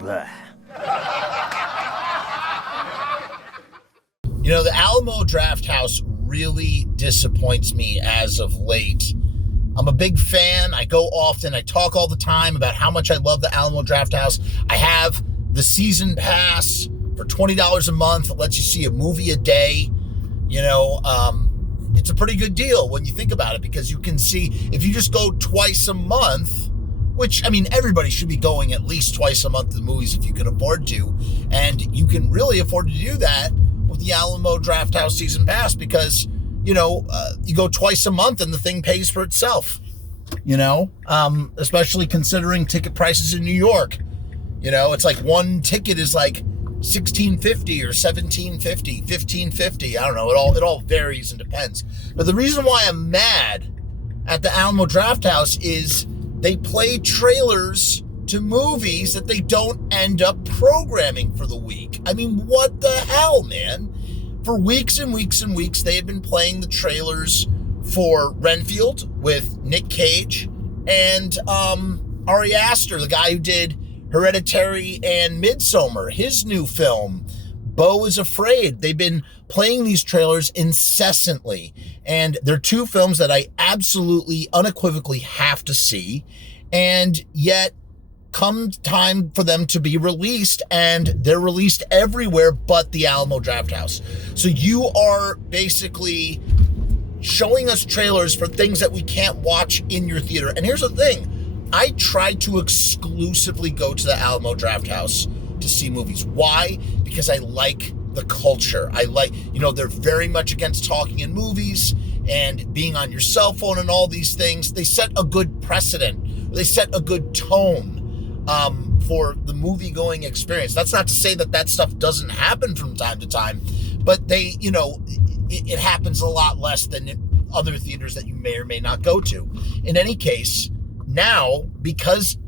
Blah. You know, the Alamo Drafthouse really disappoints me as of late. I'm a big fan. I go often. I talk all the time about how much I love the Alamo Drafthouse. I have the season pass for $20 a month. It lets you see a movie a day. You know, it's a pretty good deal when you think about it, because you can see, if you just go twice a month, which, I mean, everybody should be going at least twice a month to the movies if you can afford to. And you can really afford to do that with the Alamo Drafthouse season pass, because, you know, you go twice a month and the thing pays for itself, you know, especially considering ticket prices in New York. You know, it's like one ticket is like $16.50 or $17.50, $15.50. I don't know. It all varies and depends. But the reason why I'm mad at the Alamo Drafthouse is they play trailers to movies that they don't end up programming for the week. I mean, what the hell, man? For weeks and weeks and weeks, they have been playing the trailers for Renfield with Nick Cage and Ari Aster, the guy who did Hereditary and Midsommar, his new film, Beau is Afraid. They've been playing these trailers incessantly, and they're two films that I absolutely, unequivocally have to see, and yet come time for them to be released, and they're released everywhere but the Alamo Drafthouse. So you are basically showing us trailers for things that we can't watch in your theater. And here's the thing. I try to exclusively go to the Alamo Drafthouse to see movies. Why? Because I like the culture. I like, you know, they're very much against talking in movies and being on your cell phone and all these things. They set a good precedent. They set a good tone for the movie-going experience. That's not to say that that stuff doesn't happen from time to time, but they, you know, it happens a lot less than other theaters that you may or may not go to. In any case, now, because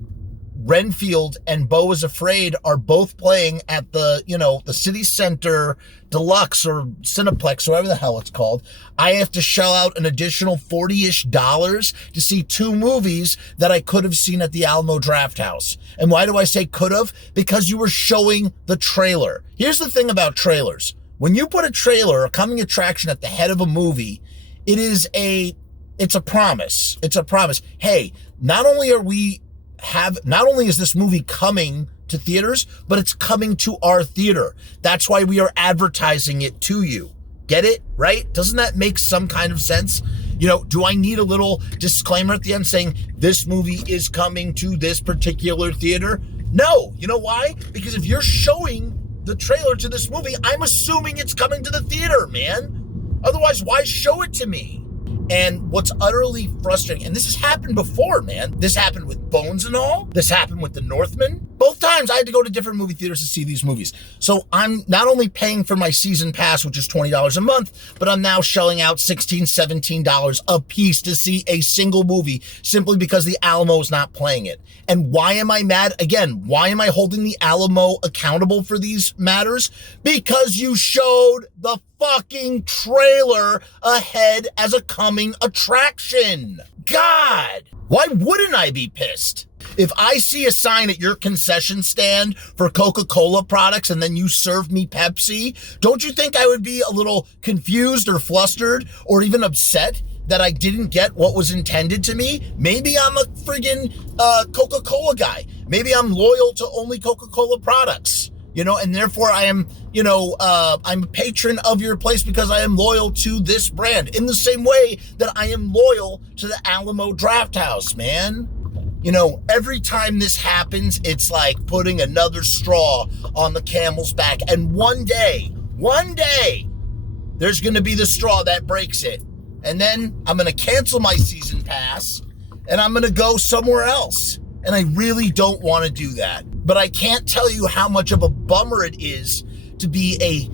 Renfield and Beau is Afraid are both playing at the, you know, the City Center Deluxe or Cineplex, or whatever the hell it's called, I have to shell out an additional $40-ish to see two movies that I could have seen at the Alamo Drafthouse. And why do I say could have? Because you were showing the trailer. Here's the thing about trailers. When you put a trailer, a coming attraction at the head of a movie, it's a promise. It's a promise. Hey, not only is this movie coming to theaters, but it's coming to our theater. That's why we are advertising it to you. Get it? Right? Doesn't that make some kind of sense? You know, do I need a little disclaimer at the end saying this movie is coming to this particular theater? No. You know why? Because if you're showing the trailer to this movie, I'm assuming it's coming to the theater, man. Otherwise, why show it to me? And what's utterly frustrating, and this has happened before, man. This happened with Bones and all. This happened with The Northman. Both times I had to go to different movie theaters to see these movies. So I'm not only paying for my season pass, which is $20 a month, but I'm now shelling out $16, $17 a piece to see a single movie simply because the Alamo's not playing it. And why am I mad? Again, why am I holding the Alamo accountable for these matters? Because you showed the fucking trailer ahead as a coming attraction. God, why wouldn't I be pissed? If I see a sign at your concession stand for Coca-Cola products and then you serve me Pepsi, don't you think I would be a little confused or flustered or even upset that I didn't get what was intended to me? Maybe I'm a friggin' Coca-Cola guy. Maybe I'm loyal to only Coca-Cola products. You know, and therefore I am, you know, I'm a patron of your place because I am loyal to this brand in the same way that I am loyal to the Alamo Drafthouse, man. You know, every time this happens, it's like putting another straw on the camel's back. And one day, there's going to be the straw that breaks it. And then I'm going to cancel my season pass and I'm going to go somewhere else. And I really don't want to do that. But I can't tell you how much of a bummer it is to be a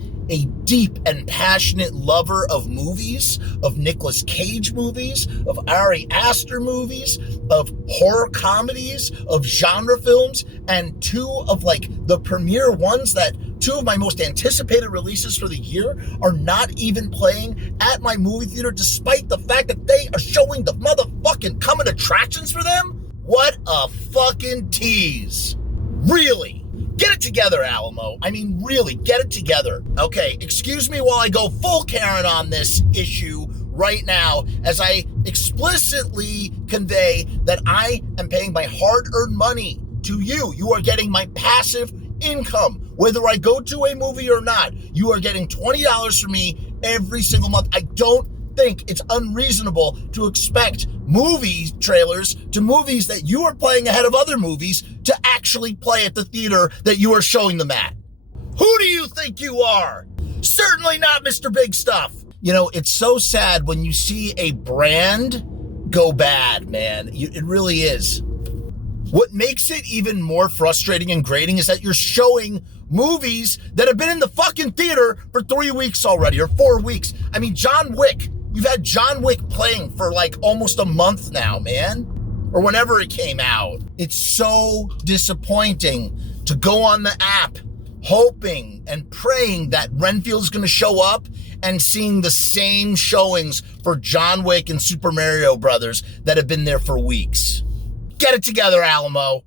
deep and passionate lover of movies, of Nicolas Cage movies, of Ari Aster movies, of horror comedies, of genre films, and two of like the premier ones that two of my most anticipated releases for the year are not even playing at my movie theater, despite the fact that they are showing the motherfucking coming attractions for them. What a fucking tease. Really? Get it together, Alamo. I mean, really, get it together. Okay, excuse me while I go full Karen on this issue right now, as I explicitly convey that I am paying my hard-earned money to you. You are getting my passive income. Whether I go to a movie or not, you are getting $20 from me every single month. I don't think it's unreasonable to expect movie trailers to movies that you are playing ahead of other movies to actually play at the theater that you are showing them at. Who do you think you are? Certainly not Mr. Big Stuff. You know, it's so sad when you see a brand go bad, man. It really is. What makes it even more frustrating and grating is that you're showing movies that have been in the fucking theater for 3 weeks already, or 4 weeks. I mean, John Wick. You've had John Wick playing for like almost a month now, man. Or whenever it came out. It's so disappointing to go on the app hoping and praying that Renfield's going to show up and seeing the same showings for John Wick and Super Mario Brothers that have been there for weeks. Get it together, Alamo.